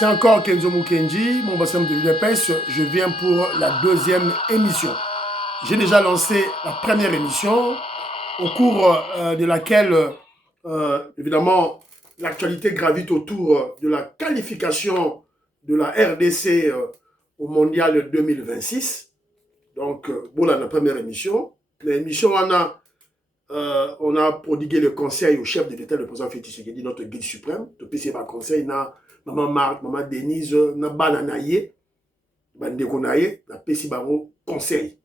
C'est encore Kenzo Mukenji, mon bassin de l'UDPS. Je viens pour la deuxième émission. J'ai déjà lancé la première émission, au cours de laquelle, évidemment, l'actualité gravite autour de la qualification de la RDC au Mondial 2026. Donc, voilà la première émission. L'émission, on a prodigué le conseil au chef de l'État, le président Félix Tshisekedi, notre guide suprême. Depuis ce conseil, Maman Marthe, Maman Denise, na bananaye, bandekonaye, na pesi bango conseil.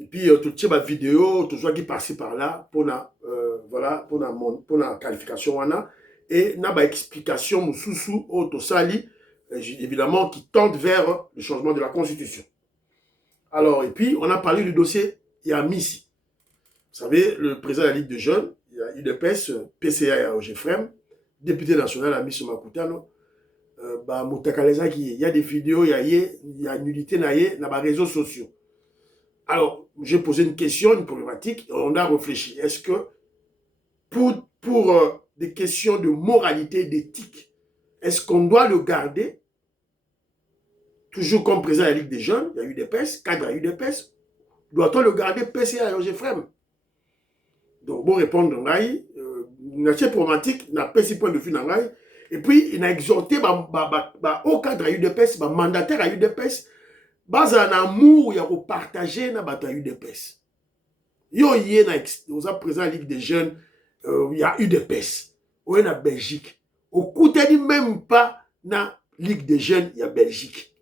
Et puis, tout ce qui vidéo, tout ce qui passe par là, pour la qualification, et na ba explication, moussou, autosali, évidemment, qui tente vers le changement de la Constitution. Alors, et puis, on a parlé du dossier Yamissi. Vous savez, le président de la Ligue des Jeunes, il y a UDPS, PCA et OGFREM, député national à Misso Makutano, il y a des vidéos, il y a nullité dans les réseaux sociaux. Alors, j'ai posé une question, une problématique, et on a réfléchi. Est-ce que pour des questions de moralité, d'éthique, est-ce qu'on doit le garder toujours comme président de la Ligue des Jeunes, il y a UDPS, cadre à UDPS, doit-on le garder PCA et OGFREM? Donc, bon répondre, une problématique, n'a pas si point de vue dans l'ail, et puis il a exhorté au cadre à UDPS, mandataire à UDPS, bas un amour, il y a partager na bata UDPS. Yo yé na aux présent Ligue des Jeunes, il y a UDPS, ou en Belgique. Au côté même pas na Ligue des Jeunes, il y a Belgique.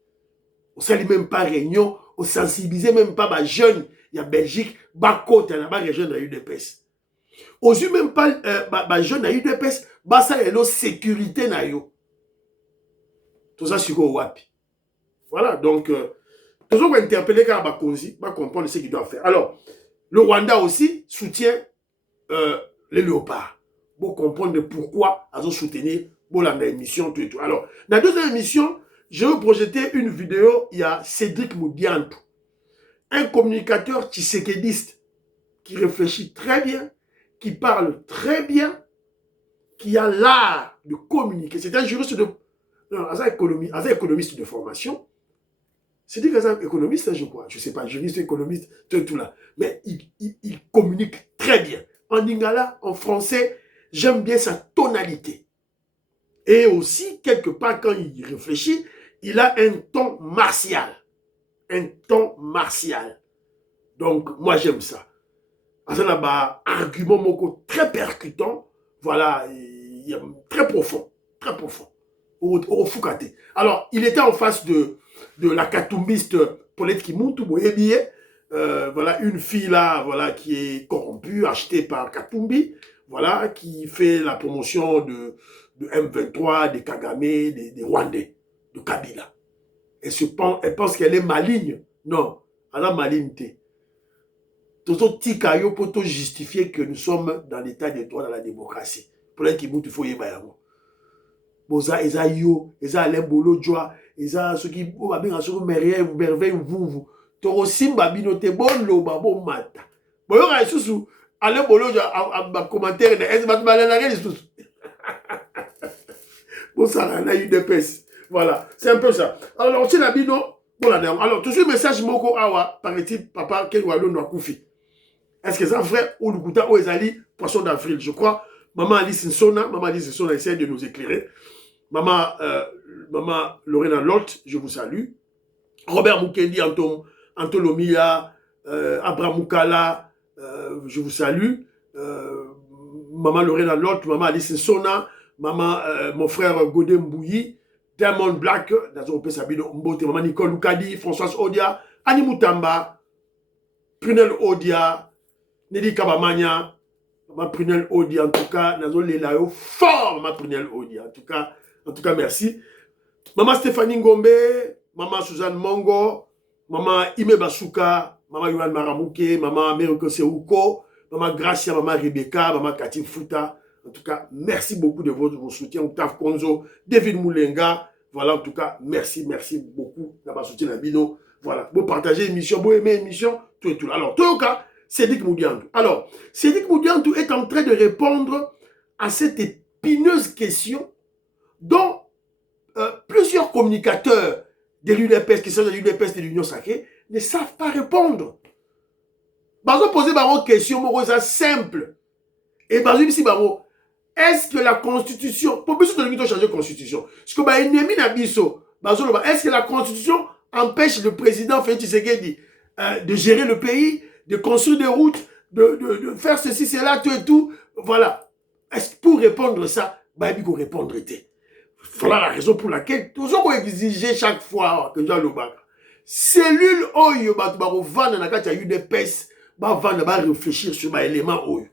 On ne même pas réunion, on ne sensibilise même pas les jeunes, il y a Belgique, bas côté, il y a des jeunes à UDPS. On ne même pas les jeunes à UDPS, ça y a la sécurité. Tout ça, c'est quoi wapi. Voilà, donc, tout ça, on va interpeller quand on va comprendre ce qu'il doit faire. Alors, le Rwanda aussi soutient les léopards. Pour comprendre pourquoi ils ont soutenu l'émission, tout et tout. Alors, dans la deuxième émission, je vais projeter une vidéo, il y a Cédric Moudiantou, un communicateur tshisekediste qui réfléchit très bien, qui parle très bien, qui a l'art de communiquer. C'est un juriste de... Non, un économiste de formation. C'est dit que c'est un économiste, je crois. Je ne sais pas, juriste, économiste, tout là. Mais il communique très bien. En lingala, en français, j'aime bien sa tonalité. Et aussi, quelque part, quand il réfléchit, il a un ton martial. Un ton martial. Donc, moi, j'aime ça. Il y a un argument très percutant, voilà, très profond, au Foucaté. Alors, il était en face de la katumbiste Paulette Kimuntu Boyebiye, voilà, une fille là, voilà, qui est corrompue, achetée par Katumbi, voilà, qui fait la promotion de M23, des Kagame, des Rwandais, de Kabila. Elle pense qu'elle est maligne. Non, elle a malignité. Tout tikayo pour justifier que nous sommes dans l'état de droit, dans la démocratie. Pour les qui il faut y aller. Boza, eza yo, eza Alain Bolo Joa, eza ceux qui babin sur merveille vous. Toro simba binote bon lo babo mata. Boyo ga isusu Alain Bolo Joa a commentaire de est batman na rien isusu. Bon ça la UDPS. Voilà, c'est un peu ça. Alors c'est la bino, voilà. Alors tout ce message moko awa paraît-il papa quel walo no akufi. Est-ce que c'est vrai ou Lukuta ou Ezali, poisson d'avril? Je crois. Maman Alice Nsona essaie de nous éclairer. Maman Lorena Lot, je vous salue. Robert Mukendi, Antolomia, Abraham Mukala, je vous salue. Maman Lorena Lot, Maman Alice Nsona, mon frère Godem Mbouyi, Diamond Black, Maman Nicole Lukadi, Françoise Odia, Annie Moutamba, Prunel Odia, Nelly Kabamania, ma Prunel Odi, en tout cas, nous avons fort, ma Prunel Odi, en tout cas, merci. Maman Stéphanie Ngombe, Maman Suzanne Mongo, Maman Ime Basuka, Maman Yohan Maramouke, Maman Meroko Seuko, Maman Gracia, Maman Rebecca, Maman Cathy Fouta. En tout cas, merci beaucoup de votre soutien. Octave Konzo, David Moulenga. Voilà, en tout cas, merci beaucoup d'avoir soutenu la bino. Voilà, vous partagez l'émission, vous aimez l'émission, tout et tout. Alors, tout le cas, Cédric Moudiantou. Alors, Cédric Moudiantou est en train de répondre à cette épineuses questions dont plusieurs communicateurs de l'UDPS, qui sont de l'UDPS de l'Union sacrée, ne savent pas répondre. Ils poser une question simple. Et est-ce que la constitution, pour plus de changer de constitution, est-ce que la constitution empêche le président Félix Tshisekedi de gérer le pays, de construire des routes, de faire ceci, cela, tout et tout. Voilà. Est-ce pour répondre à ça, il faut répondre. Voilà la raison pour laquelle toujours exiger chaque fois que Jean Lobaka. Cellule oyo batubaro vana na kati ya UDPS ba vana ba réfléchir sur ba élément oyo.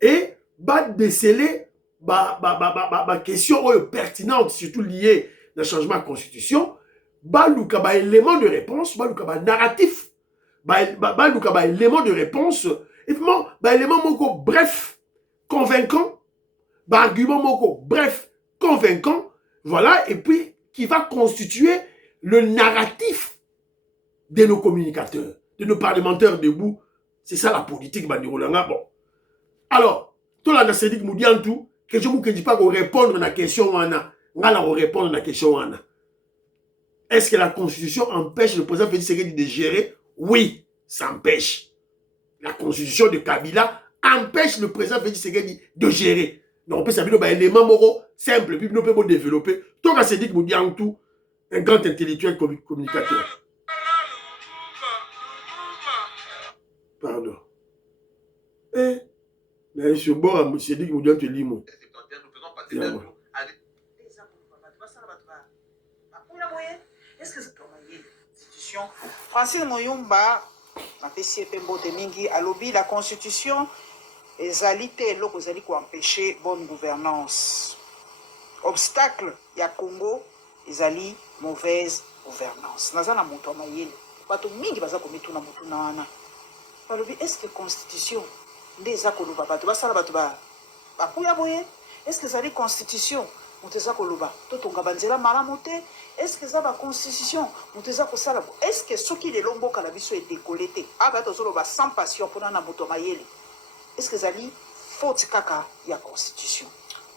Et ba déceler ba question oyo pertinente surtout liée au changement de constitution, ba luka ba élément de réponse, ba luka ba narratif, ba luka ba élément de réponse, et puis ba élément moko bref, convaincant, ba argument moko bref, convaincant, voilà, et puis qui va constituer le narratif de nos communicateurs, de nos parlementaires debout. C'est ça la politique, Bandirolanga. Bon. Alors, tout là, c'est dit que nous tout, que je ne dis pas qu'on répondre à la question, on répondre à la question. Est-ce que la Constitution empêche le président Félix Tshisekedi de gérer? Oui, ça empêche. La Constitution de Kabila empêche le président Félix Tshisekedi de gérer. Donc, on peut savoir un élément moro simple, puis on peut développer. Tout là, c'est dit que nous tout, un grand intellectuel communicateur. Pardon. Mais je suis bon à M. Dik Moudian te limo. Est-ce que Francine Moyumba a fait mingi a lobby la constitution ezali te eloko ezali ko empêcher bonne gouvernance. Obstacle ya Congo ezali mauvaise gouvernance. Nazana moto mayele. Bato mingi baza ko metuna mutuna wana. Est-ce que la constitution est la est-ce que la constitution est-ce que la constitution est-ce que ce qui est l'ombo est décollé sans passion pour est-ce que c'est faute kaka la constitution?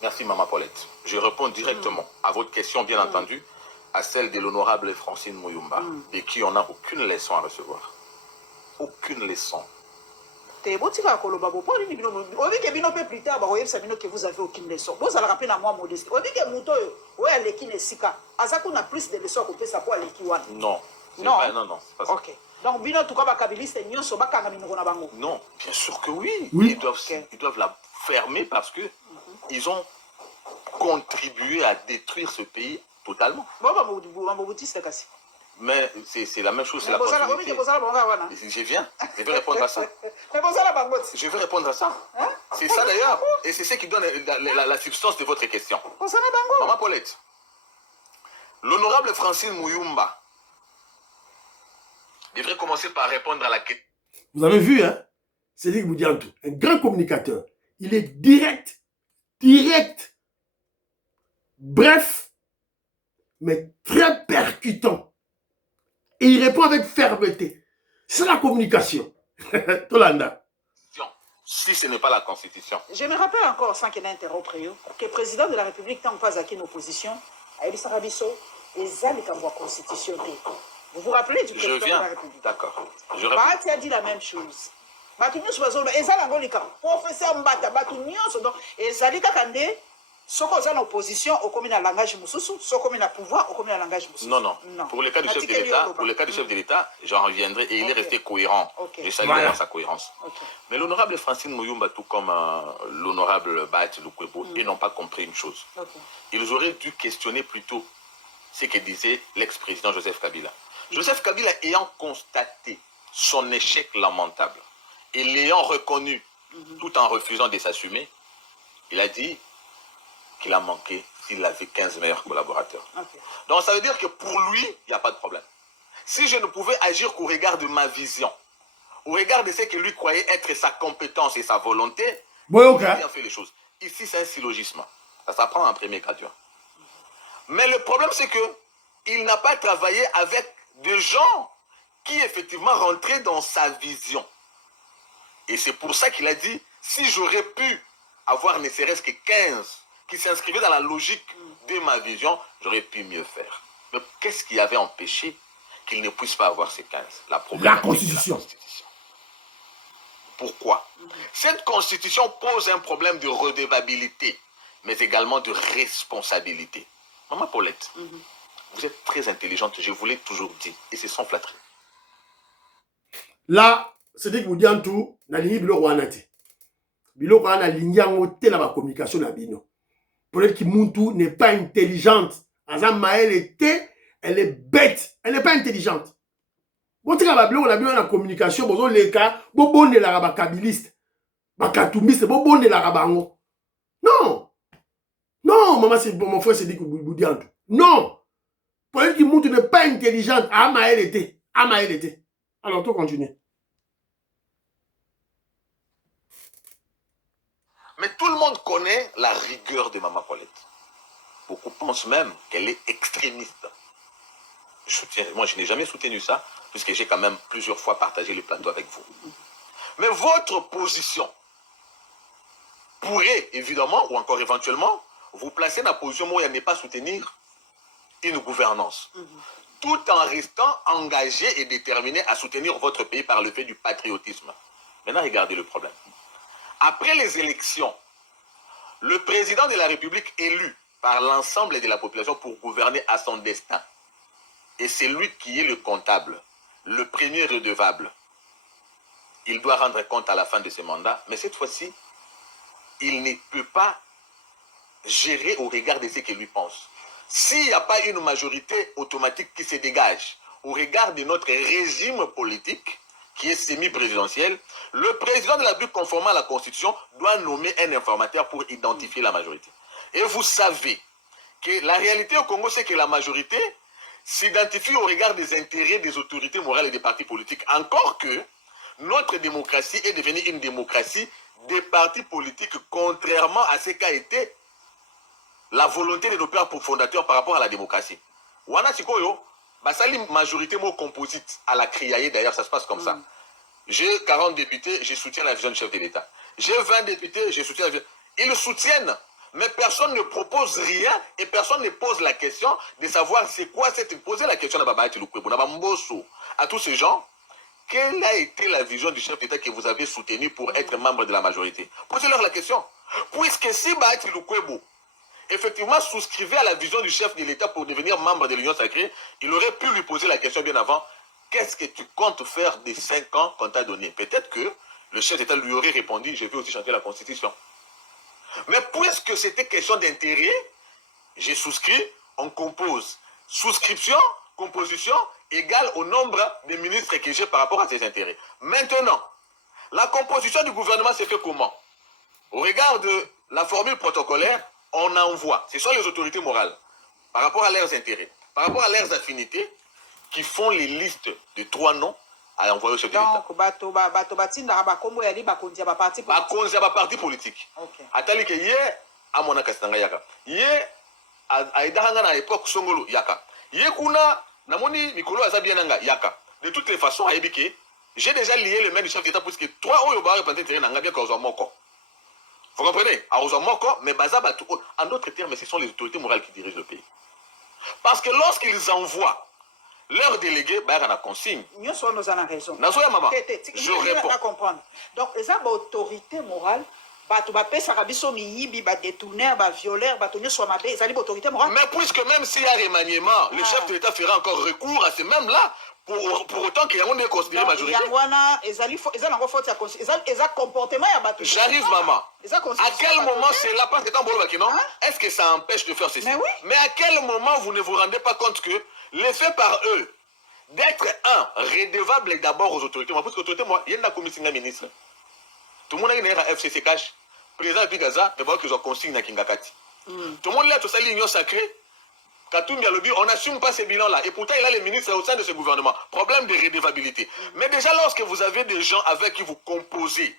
Merci Maman Paulette. Je réponds directement à votre question, bien entendu, à celle de l'honorable Francine Moyumba, de qui on n'a aucune leçon à recevoir. Aucune leçon. Que vous avez aucune leçon. Vous allez rappeler à moi modeste. Vous dites que Mouto, vous avez plus de leçons que ça pour aller. Non. Non. Non. Ok. Donc, bino tout cas, kabiliste nyon so baka na minoko na bango. Non, bien sûr que oui. Oui. Ils doivent la fermer parce que ils ont contribué à détruire ce pays totalement. Mais c'est la même chose, c'est la continuité. Je vais répondre à ça. Je vais répondre à ça. C'est ça d'ailleurs. Et c'est ce qui donne la substance de votre question. Maman Paulette, l'honorable Francine Mouyumba devrait commencer par répondre à la question. Vous avez vu, hein? C'est Dik Moudiantou, un grand communicateur. Il est direct, bref, mais très percutant. Et il répond avec fermeté. C'est la communication. Tolanda. Si ce n'est pas la Constitution. Je me rappelle encore, sans qu'il n'interrompe, que le président de la République, tant pas acquis une opposition, a eu Sarabiso, et Zali Kamwa Constitution. Vous vous rappelez du président de la République? D'accord. Bahati a dit la même chose. Professeur Mbata, et Zali Kakande, ce qu'on a en opposition au commun langage mususu, ce qu'on a pouvoir au commun langage mususu. Non. Pour le cas du chef de l'État, j'en reviendrai et il est resté cohérent. Je salue sa cohérence. Mais l'honorable Francine Mouyumba, tout comme l'honorable Bahati Lukwebo, ils n'ont pas compris une chose. Ils auraient dû questionner plutôt ce que disait l'ex-président Joseph Kabila. Joseph Kabila ayant constaté son échec lamentable et l'ayant reconnu tout en refusant de s'assumer, il a dit qu'il a manqué s'il avait 15 meilleurs collaborateurs. Donc ça veut dire que pour lui, il n'y a pas de problème. Si je ne pouvais agir qu'au regard de ma vision, au regard de ce que lui croyait être sa compétence et sa volonté, il a fait les choses. Ici, c'est un syllogisme. Ça s'apprend en premier graduat. Mais le problème, c'est qu'il n'a pas travaillé avec des gens qui effectivement rentraient dans sa vision. Et c'est pour ça qu'il a dit, si j'aurais pu avoir ne serait-ce que 15 qui s'inscrivait dans la logique de ma vision, j'aurais pu mieux faire. Mais qu'est-ce qui avait empêché qu'il ne puisse pas avoir ces 15? La Constitution. Pourquoi? Cette Constitution pose un problème de redevabilité, mais également de responsabilité. Maman Paulette, vous êtes très intelligente, je vous l'ai toujours dit, et c'est sans flatterie. Là, c'est dit que vous dites en tout, na ligne bilo wanate. Bilo wana ligne en hôtel la communication na bino. Peut-être que Muntu n'est pas intelligente. Azama elle était, elle est bête, elle n'est pas intelligente. Bon, tu as bien la communication, bon, les cas, bon, de la rabakabiliste, bakatoumiste, bon, de la rabango. Non, non, maman, c'est bon, mon frère, c'est dit que vous dites en tout. Non, peut-être que Muntu n'est pas intelligente. Ama elle était, Ama elle était. Alors, tout continue. Mais tout le monde connaît la rigueur de Maman Paulette. Beaucoup pensent même qu'elle est extrémiste. Moi, je n'ai jamais soutenu ça, puisque j'ai quand même plusieurs fois partagé le plateau avec vous. Mais votre position pourrait, évidemment, ou encore éventuellement, vous placer dans la position où il n'est pas soutenir une gouvernance. Tout en restant engagé et déterminé à soutenir votre pays par le fait du patriotisme. Maintenant, regardez le problème. Après les élections, le président de la République élu par l'ensemble de la population pour gouverner à son destin, et c'est lui qui est le comptable, le premier redevable. Il doit rendre compte à la fin de ce mandat, mais cette fois-ci, il ne peut pas gérer au regard de ce qu'il lui pense. S'il n'y a pas une majorité automatique qui se dégage au regard de notre régime politique, qui est semi-présidentiel, le président de la République, conformément à la Constitution, doit nommer un informateur pour identifier la majorité. Et vous savez que la réalité au Congo, c'est que la majorité s'identifie au regard des intérêts des autorités morales et des partis politiques. Encore que notre démocratie est devenue une démocratie des partis politiques, contrairement à ce qu'a été la volonté de nos pères fondateurs par rapport à la démocratie. Wana Chikoyo, basali majorité mo composite à la criaille, d'ailleurs ça se passe comme ça. J'ai 40 députés, je soutiens la vision du chef de l'État. J'ai 20 députés, je soutiens la vision. Ils le soutiennent, mais personne ne propose rien et personne ne pose la question de savoir c'est quoi cette... Poser la question à Baba Tiloukwebo, à tous ces gens, quelle a été la vision du chef d'État que vous avez soutenu pour être membre de la majorité? Posez-leur la question. Puisque si Baba Tiloukwebo effectivement souscrivait à la vision du chef de l'État pour devenir membre de l'Union sacrée, il aurait pu lui poser la question bien avant. Qu'est-ce que tu comptes faire des 5 ans qu'on t'a donné? Peut-être que le chef d'État lui aurait répondu, je vais aussi changer la Constitution. Mais puisque c'était question d'intérêt, j'ai souscrit, on compose. Souscription, composition, égale au nombre de ministres que j'ai par rapport à ses intérêts. Maintenant, la composition du gouvernement s'est fait comment? Au regard de la formule protocolaire, on envoie, ce sont les autorités morales, par rapport à leurs intérêts, par rapport à leurs affinités, qui font les listes de 3 noms à envoyer au chef de l'État. Donc, parti politique. Atali que hier, à mon akastanga yaka. Hier, à Idahanga à l'époque, Songolo yaka. Hier, kuna, namoni, Mikolo Azabiananga yaka. De toutes les façons, à Ebike, j'ai déjà lié le maire du chef d'État pour que 3 Oyoba repentent terrain n'anga bien qu'aux Moko. Vous comprenez? À Moko, mais Bazabatu, en d'autres termes, ce sont les autorités morales qui dirigent le pays. Parce que lorsqu'ils envoient leurs délégués, bah, il y a une consigne. Nous sommes en raison. Je réponds. Comprendre. Donc, les autorités morales, mais puisque même s'il y a remaniement, le chef de l'État fera encore recours à ces mêmes-là, pour autant qu'il y a un considéré majorité. J'arrive, maman. À quel moment c'est là, parce que quand est-ce que ça empêche de faire ceci? Mais à quel moment vous ne vous rendez pas compte que l'effet par eux d'être redevable d'abord aux autorités, parce que les autorités, moi, il y a une commission de ministre. Tout le monde a une FCC cash, président de Gaza, mais qu'ils ont consigne à Kingakati. Tout le monde là, tout ça, l'union sacrée. Katoum Yalobi, on n'assume pas ces bilans-là. Et pourtant, il a les ministres au sein de ce gouvernement. Problème de redevabilité. Mais déjà, lorsque vous avez des gens avec qui vous composez,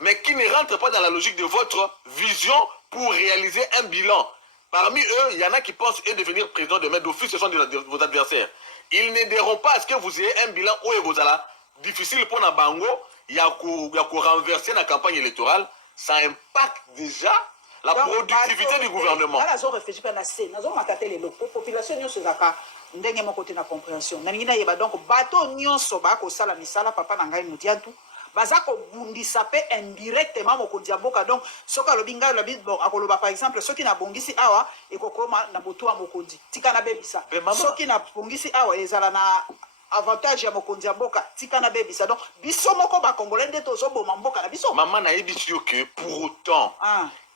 mais qui ne rentrent pas dans la logique de votre vision pour réaliser un bilan, parmi eux, il y en a qui pensent eux devenir président demain d'office, ce sont vos adversaires. Ils n'aideront pas à ce que vous ayez un bilan où vous allez difficile pour Nabango, il y a qu'à renverser la campagne électorale. Ça impacte déjà la productivité du gouvernement. Là, ils ont réfléchi par la scène. Ils ont mataté les locaux. Population, ils ont ndenge mon côté na compréhension. Nanina yeba donc bateau nyonso ba ko sala misala papa na ngai mudiantu. Baza ko bundisa pe indirectement mo ko diaboka donc soka lobinga lobi bon akoloba par exemple ceux qui na bongisi awa e ko koma na boto mokondi. Tika na bebisa. Ceux qui na bongisi awa ezala na avantage ya mokonzi ya mboka tika na bebisa donc biso moko ba congolais nde tozo boma mboka na biso. Maman na ebisio que pour autant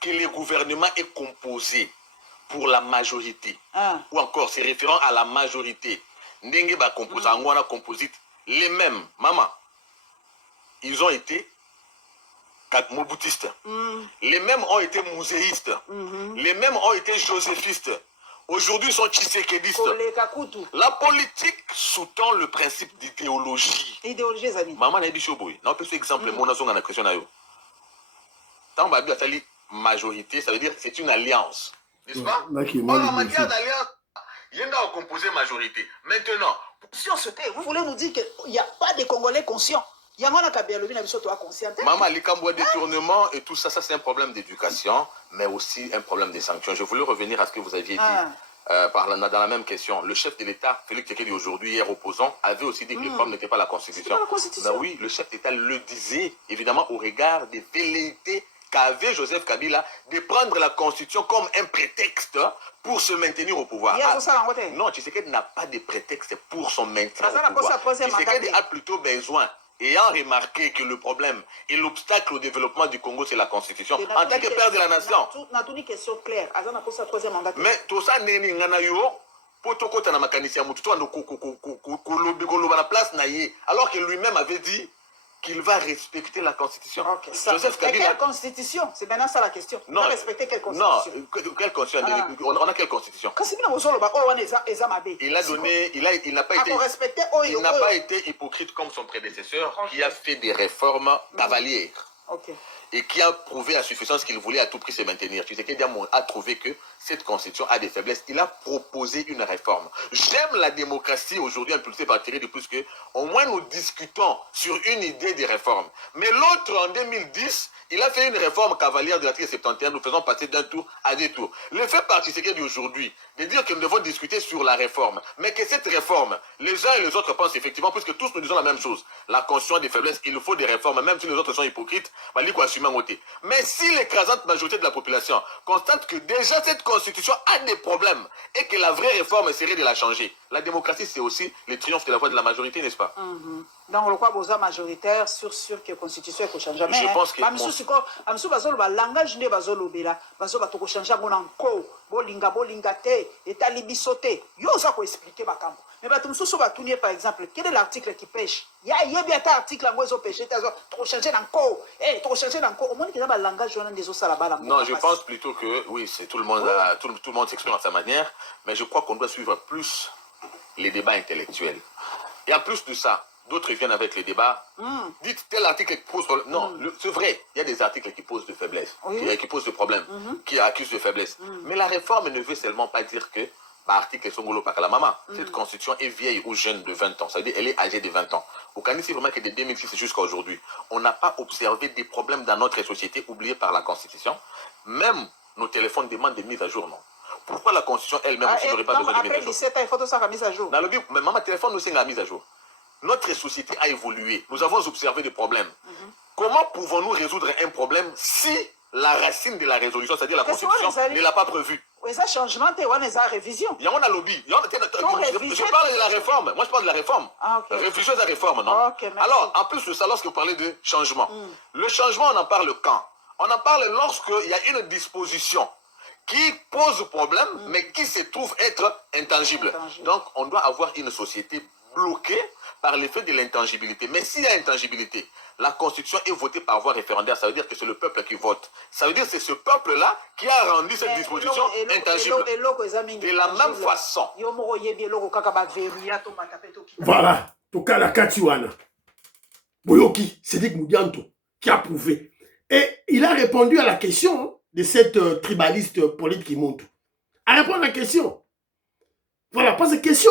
que le gouvernement est composé pour la majorité ou encore c'est référent à la majorité ndenge ba composé ngwana composite les mêmes maman ils ont été moboutistes les mêmes ont été muséistes les mêmes ont été joséphistes. Aujourd'hui, ils sont tshisekédistes. La politique sous-tend le principe d'idéologie. Idéologie, Zani. Maman n'a pas dit non, parce exemple, mon nation a la question. Tant que tu majorité, ça veut dire que c'est une alliance. N'est-ce pas? En matière d'alliance, il y a une composée majorité. Maintenant, si on se tait, vous voulez nous dire qu'il n'y a pas de Congolais conscients? Il y a un conscient. Maman, les cambois détournement et tout ça, ça c'est un problème d'éducation, mais aussi un problème de sanctions. Je voulais revenir à ce que vous aviez dit dans la même question. Le chef de l'État, Félix Tshisekedi, aujourd'hui, hier opposant, avait aussi dit que les femmes n'étaient pas la Constitution. Pas la Constitution. Ben oui, le chef d'État le disait, évidemment, au regard des velléités qu'avait Joseph Kabila de prendre la Constitution comme un prétexte pour se maintenir au pouvoir. Non, Tshisekedi n'a pas de prétexte pour son maintien au pouvoir. Tshisekedi a plutôt besoin, ayant remarqué que le problème et l'obstacle au développement du Congo, c'est la Constitution, en tant que père de la nation. Une question claire. Mais tout ça, alors que lui-même avait dit qu'il va respecter la Constitution. Okay, Joseph Kabila... Quelle Constitution? C'est maintenant ça la question. Non, respecter quelle Constitution? Non, quelle Constitution? On a quelle Constitution? Il a donné, il n'a pas été hypocrite comme son prédécesseur, qui a fait des réformes cavalières. Et qui a prouvé à suffisance qu'il voulait à tout prix se maintenir. Tu sais qu'il a trouvé que cette constitution a des faiblesses. Il a proposé une réforme. J'aime la démocratie aujourd'hui impulsée par Thierry Depuis que au moins nous discutons sur une idée de réforme. Mais l'autre en 2010, il a fait une réforme cavalière de l'article 71, nous faisons passer d'un tour à deux tours. Le fait par Tshisekedi aujourd'hui de dire que nous devons discuter sur la réforme, mais que cette réforme, les uns et les autres pensent effectivement, puisque tous nous disons la même chose, la constitution a des faiblesses, il faut des réformes, même si les autres sont hypocrites, mais si l'écrasante majorité de la population constate que déjà cette constitution a des problèmes et que la vraie réforme serait de la changer, la démocratie c'est aussi le triomphe de la voix de la majorité, n'est-ce pas? Donc le quoi besoin majoritaire sur que la constitution est change jamais. Je pense que langage ne bazolobela bazoba to changer mon encore bolinga te etali bisote yo za ko expliquer makambo. Mais bato mususu batunye par exemple quel est l'article qui pêche? Ya yebi ata article ngo zo pêcher to changer encore to changer encore au moins que ça langage on des sala bala. Non, je pense plutôt que oui, c'est tout le monde tout le monde s'exprime à sa manière, mais je crois qu'on doit suivre plus les débats intellectuels. Et en plus de ça, d'autres viennent avec les débats. Dites tel article qui pose problème. Non, c'est vrai, il y a des articles qui posent de faiblesse, qui posent de problèmes, qui accusent de faiblesse. Mais la réforme ne veut seulement pas dire que l'article Songolo Pakalamama, cette constitution est vieille ou jeune de 20 ans. Ça veut dire qu'elle est âgée de 20 ans. Au Canada, c'est vraiment que de 2006 jusqu'à aujourd'hui, on n'a pas observé des problèmes dans notre société oubliés par la constitution. Même nos téléphones demandent des mises à jour, non? Pourquoi la constitution elle-même n'aurait pas besoin de mise à jour? Après 17 ans, il faut tout ça la mise à jour. Dans le but, mais maman, téléphone aussi la mise à jour. Notre société a évolué. Nous avons observé des problèmes. Comment pouvons-nous résoudre un problème si la racine de la résolution, c'est-à-dire la Constitution, ne l'a pas prévu? Oui, ça changement, c'est une révision. Il y a un lobby. Je parle de la réforme. Moi, je parle de la réforme. Révision de la réforme, non? Alors, en plus de ça, lorsque vous parlez de changement, le changement, on en parle quand? On en parle lorsqu'il y a une disposition qui pose problème, mais qui se trouve être intangible. Donc, on doit avoir une société bloquée par l'effet de l'intangibilité. Mais s'il y a intangibilité, la Constitution est votée par voie référendaire, ça veut dire que c'est le peuple qui vote. Ça veut dire que c'est ce peuple-là qui a rendu cette disposition intangible. De la même façon. Voilà. Tokala Katiwana. Boyoki, Sédik Moudianto, qui a prouvé. Et il a répondu à la question de cette tribaliste politique qui monte. À répondre à la question. Voilà, parce que question,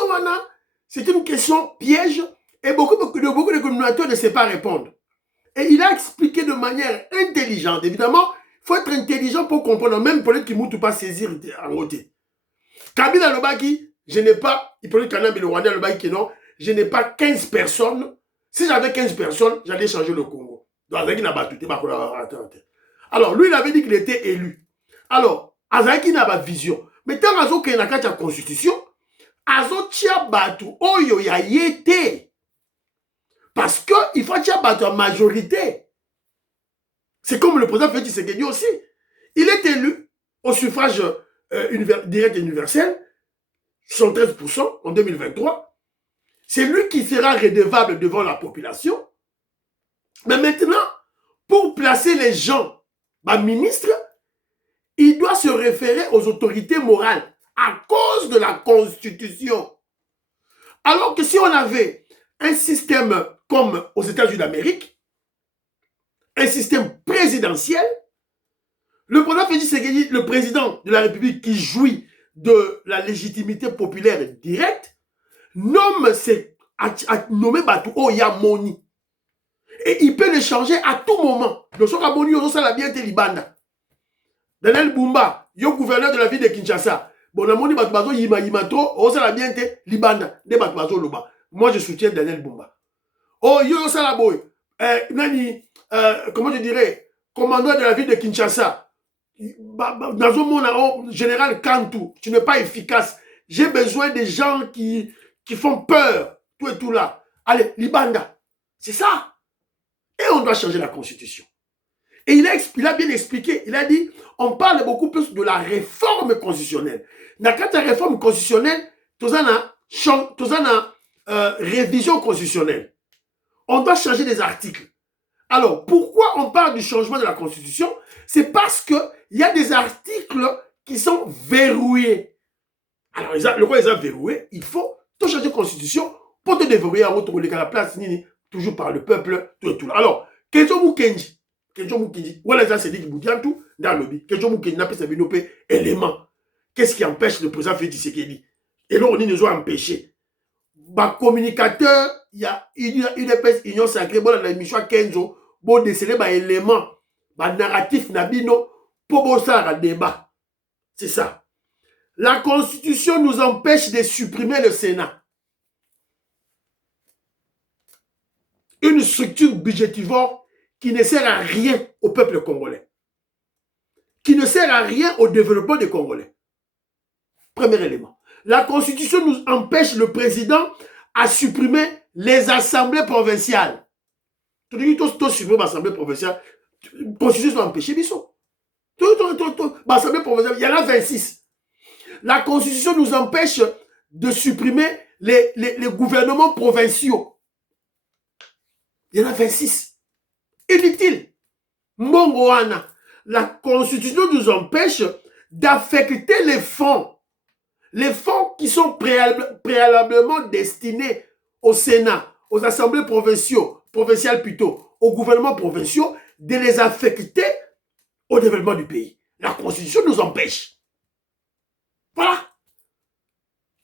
c'est une question piège et beaucoup de communicateurs ne savent pas répondre. Et il a expliqué de manière intelligente. Évidemment, il faut être intelligent pour comprendre, même peut-être qu'il ne pas saisir en côté. Kabila Lobaki, je n'ai pas, il peut dire que le Rwanda Lobaki, non, je n'ai pas 15 personnes. Si j'avais 15 personnes, j'allais changer le Congo. Donc, alors, lui, il avait dit qu'il était élu. Alors, Azaki n'a pas de vision. Mais tant qu'il y a une constitution, Azo tia batu oyo ya yete. Parce qu'il faut tia batu en majorité. C'est comme le président Félix Tshisekedi aussi. Il est élu au suffrage direct et universel, 73% en 2023. C'est lui qui sera redevable devant la population. Mais maintenant, pour placer les gens, ministre, il doit se référer aux autorités morales à cause de la Constitution. Alors que si on avait un système comme aux États-Unis d'Amérique, un système présidentiel, le président Félix Tshisekedi, le président de la République qui jouit de la légitimité populaire directe, nomme nommer Batou Oyamoni. Et il peut le changer à tout moment. Le Sokaboni, ça l'a bien été Libanda. Daniel Bumba, yo gouverneur de la ville de Kinshasa. Bon, la moni Batoubazo Yimato, ça l'a bien été Libanda. De Batoubazo Loba. Moi, je soutiens Daniel Bumba. Oh, yo Salaboy. Comment je dirais, commandant de la ville de Kinshasa. Dans général Kantou, tu n'es pas efficace. J'ai besoin des gens qui font peur. Tout et tout là. Allez, Libanda. C'est ça. Et on doit changer la constitution. Et il a bien expliqué. Il a dit, on parle beaucoup plus de la réforme constitutionnelle. Dans la réforme constitutionnelle, tout ça révision constitutionnelle. On doit changer des articles. Alors, pourquoi on parle du changement de la Constitution? C'est parce qu'il y a des articles qui sont verrouillés. Alors, le roi les a verrouillés. Il faut tout changer de Constitution pour te déverrouiller à votre à la place, toujours par le peuple, tout et tout. Alors, Kenzo Mukenji, voilà, ça c'est dit qu'il bouge tout dans le lobby. Kenzo Mukenji n'a pas développé élément. Qu'est-ce qui empêche le président Félix Tshisekedi? Et là, on nous a empêché. Bah, communicateur, il y a une épaisse union sacrée, bon, dans l'émission Kenzo, bon, déceler bah, élément, bah, narratif, nabino, pour bosser à débat. C'est ça. La Constitution nous empêche de supprimer le Sénat. Une structure budgétivore qui ne sert à rien au peuple congolais. Qui ne sert à rien au développement des Congolais. Premier élément. La Constitution nous empêche le président à supprimer les assemblées provinciales. Tout le monde supprimer l'assemblée provinciale. La Constitution nous empêche. L'assemblée provinciale, il y en a 26. La Constitution nous empêche de supprimer les gouvernements provinciaux. Il y en a 26. Inutile. Mongoana. La Constitution nous empêche d'affecter les fonds. Les fonds qui sont préalablement destinés au Sénat, aux assemblées provinciales plutôt, aux gouvernements provinciaux, de les affecter au développement du pays. La Constitution nous empêche. Voilà.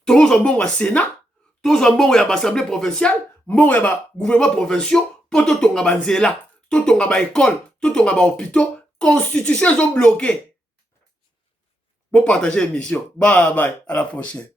Tous en bon au Sénat, tous en bon à l'Assemblée provinciale, bon à gouvernement provinciaux, pour tout ton abanzela, tout ton école, tout ton hôpital, Constitution ils ont bloqué. Pour partager l'émission. Bye bye, à la prochaine.